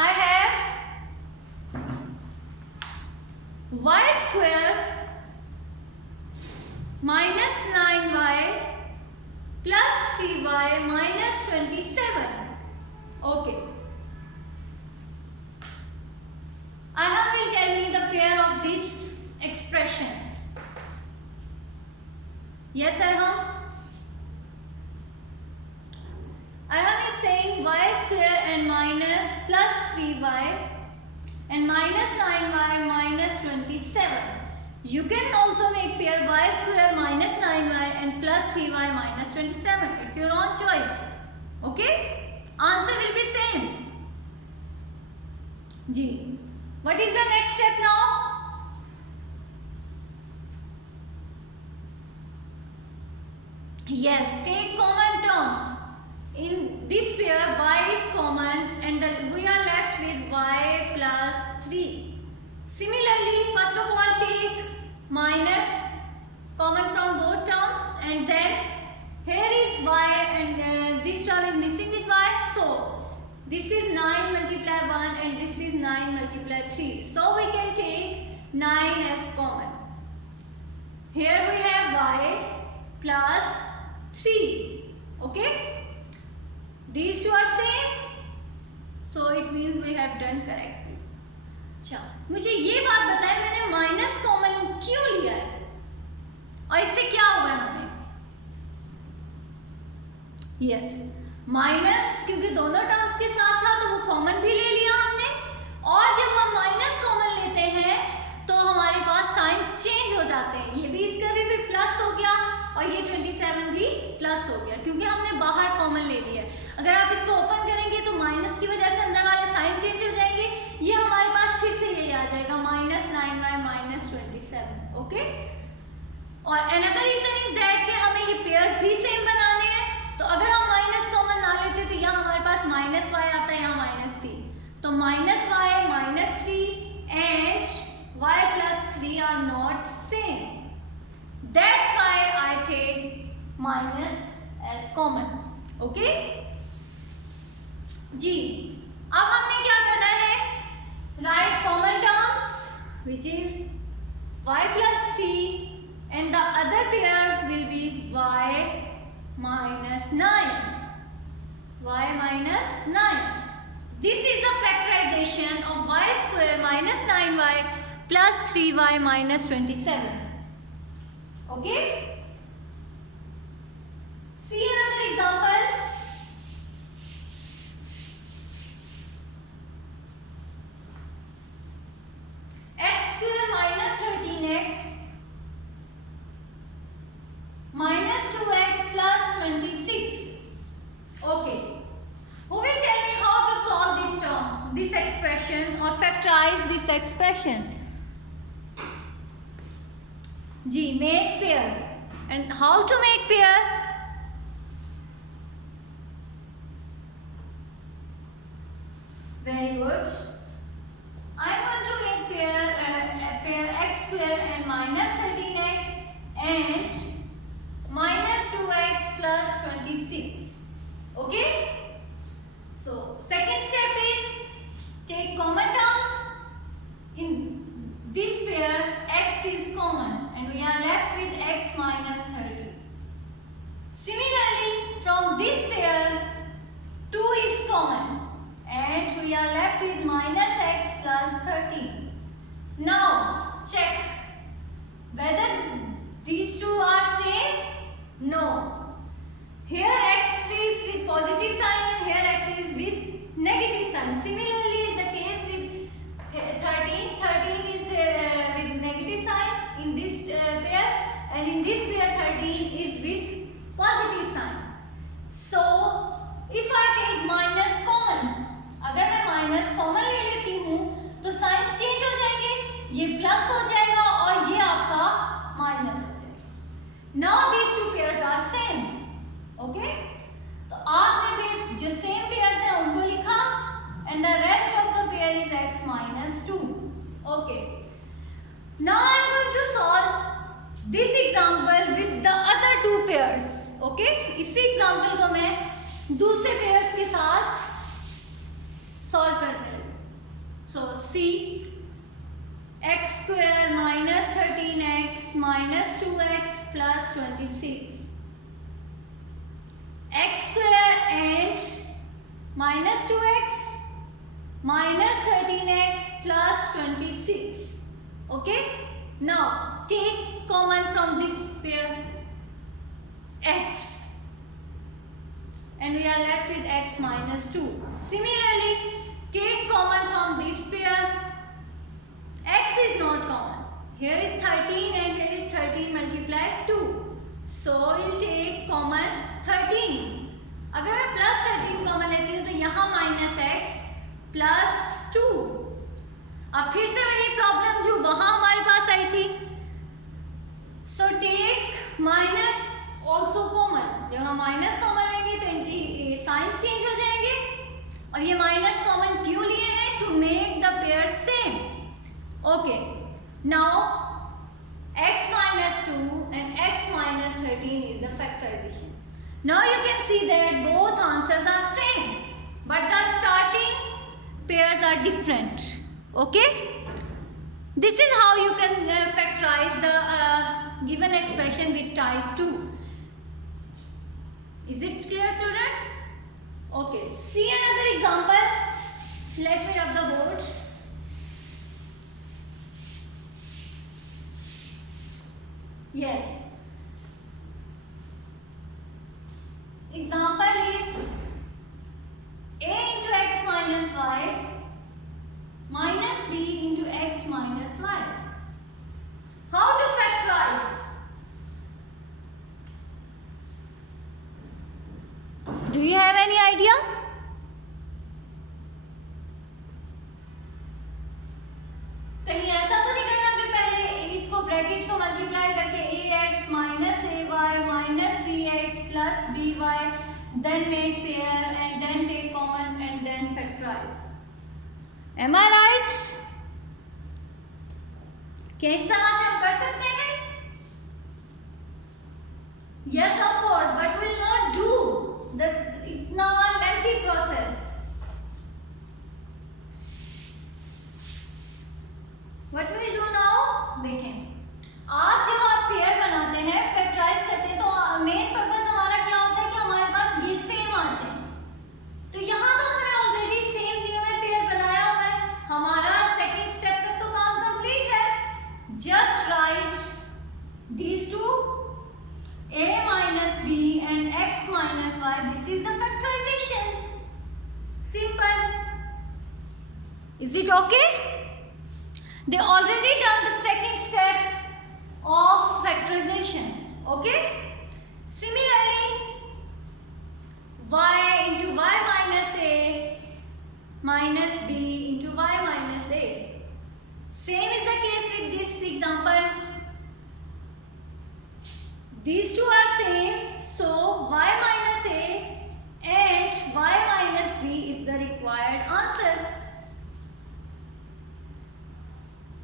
I have y square minus 9y plus 3y minus 27. Okay. Aham will tell me the pair of this expression. Yes, Aham? Aham is saying y square and minus plus 3y and minus 9y minus 27. You can also make pair y square minus 9y and plus 3y minus 27. It's your own choice. Okay? Answer will be same. G. What is the next step now? Yes, take common terms. In this pair, y is common and we are left with y plus 3. Similarly, first of all, take minus common from both terms, and then here is y and this term is missing with y. So, this is 9 multiply 1 and this is 9 multiply 3. So, we can take 9 as common. Here we have y plus 3. Okay? These two are same. So, it means we have done correctly. अच्छा, मुझे ये बात बताएं मैंने minus common क्यों लिया है और इससे क्या होगा हमें? यस, माइनस क्योंकि दोनों टर्म्स के साथ था तो वो कॉमन भी ले लिया हमने, और जब हम माइनस कॉमन लेते हैं तो हमारे पास साइंस चेंज हो जाते हैं. ये भी इसका भी प्लस हो गया और ये 27 भी प्लस हो गया क्योंकि हमने बाहर कॉमन ले लिया है. अगर आप इसको ओपन करेंगे तो माइनस की वजह से अंदर वाले साइन चेंज हो जाएंगे. ये हमारे पास फिर से ये आ जाएगा माइनस 9y माइनस 27. ओके, और अनदर रीजन इज दैट कि हमें ये पेयर्स भी सेम बनाने हैं. तो अगर हम माइनस कॉमन ना लेते तो यहाँ हमारे पास माइनस y आता है, यहाँ माइनस 3. तो minus y minus 3 and y plus 3 are not same. That's why I take minus as common. Okay? जी, अब हमने क्या करना है? Write common terms, which is y plus 3, and the other pair will be y minus 9. Y minus 9. This is the factorization of y square minus 9y plus 3y minus 27. Okay? See another example. X square minus 13x minus 2x plus 26. Okay. Who will tell me how to solve this term, this expression, or factorize this expression? G. Make pair. And how to make pair? Very good. I am going to make pair x square and minus 13x and minus 2x plus 26. Okay? So, second step is take common terms. In this pair, x is common and we are left with x minus 30. Similarly, from this pair, 2 is common and we are left with minus x plus 13. Now, check whether these two are same. No. Here x is with positive sign and here x is with negative sign. Similarly is the case with 13. 13 is with negative sign in this pair, and in this pair 13 is with positive sign. So if I take minus common, अगर मैं minus common ले लेती हूँ तो science change हो जाएंगे, ये plus हो जाएगा और ये आपका माइनस हो जाएगा. Now these two pairs are same. Okay? तो आपने फिर जो So C, x square minus 13x minus 2x plus 26. X square and minus 2x minus 13x plus 26. Okay. Now take common from this pair x, and we are left with x minus 2. Similarly, take common from this pair. X is not common. Here is 13 and here is 13 multiplied 2. So we'll take common 13. अगर मैं plus 13 common लेती हूँ तो यहाँ minus x plus 2. अब फिर से वही प्रॉब्लम जो वहाँ हमारे पास आई थी. So take minus also common. जब हम माइनस कॉमन लेंगे तो इनकी साइंस चेंज हो जाएंगे. और ये माइनस कॉमन क्यों लिए हैं? To make the pair same. Okay. Now x minus 2 and x minus 13 is the factorization. Now you can see that both answers are same, but the starting pairs are different. Okay? This is how you can factorize the given expression with type 2. Is it clear, students? Okay. See another example. Let me rub the board. Yes. Example is a into x minus y minus b into x minus y. How to factorize? Do you have any idea? कहीं ऐसा तो नहीं करना कि पहले इसको bracket को multiply करके ax minus ay minus bx plus by then make pair and then take common and then factorize. Am I right? क्या इस तरह से हम कर सकते हैं? Yes, of course, but we'll not do the इतना lengthy process. What we'll do now? देखें. आज जब आप पेयर बनाते हैं, फैक्टराइज करते हैं, तो मेन पर्पस हमारा क्या होता है कि हमारे पास ये सेम आ जाए. तो यहाँ तो हमने ऑलरेडी सेम दिए हुए पेयर बनाया हुआ है. हमारा सेकंड स्टेप तक तो काम कंप्लीट है. Just right these two, a minus b and x minus y. This is the factorization. Simple. Is it okay? They already done the second step of factorization. Okay? Similarly, y into y minus a minus b into y minus a. Same is the case with this example. These two are same, so y minus a and y minus b is the required answer.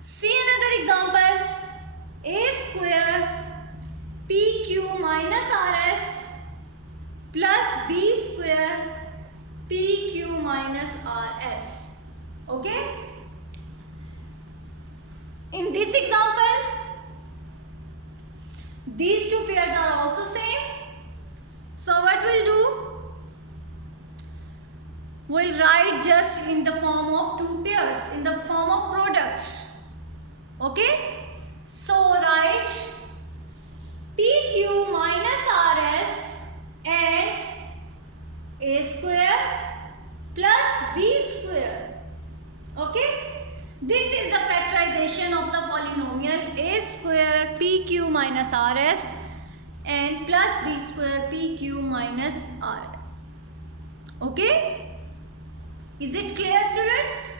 See another example. A square pq minus rs plus b square pq minus rs. Okay? In this example, these two pairs are also same. So what we'll do? We'll write just in the form of two pairs, in the form of products. Okay? So write PQ minus RS and A square plus B square. Okay? This is the factorization of the polynomial A square PQ minus RS and plus B square PQ minus RS. Okay? Is it clear, students?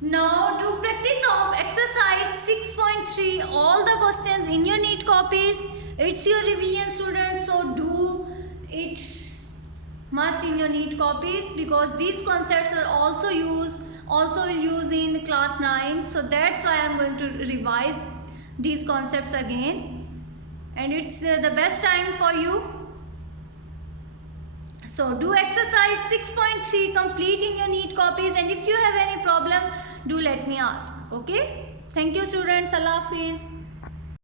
Now to practice of exercise 6.3, all the questions in your NEET copies. It's your revision, students, so do it must in your NEET copies, because these concepts are also used in class 9. So that's why I'm going to revise these concepts again, and it's the best time for you. So do exercise 6.3 complete in your neat copies, and if you have any problem, do let me ask. Okay? Thank you students. Allah Hafiz.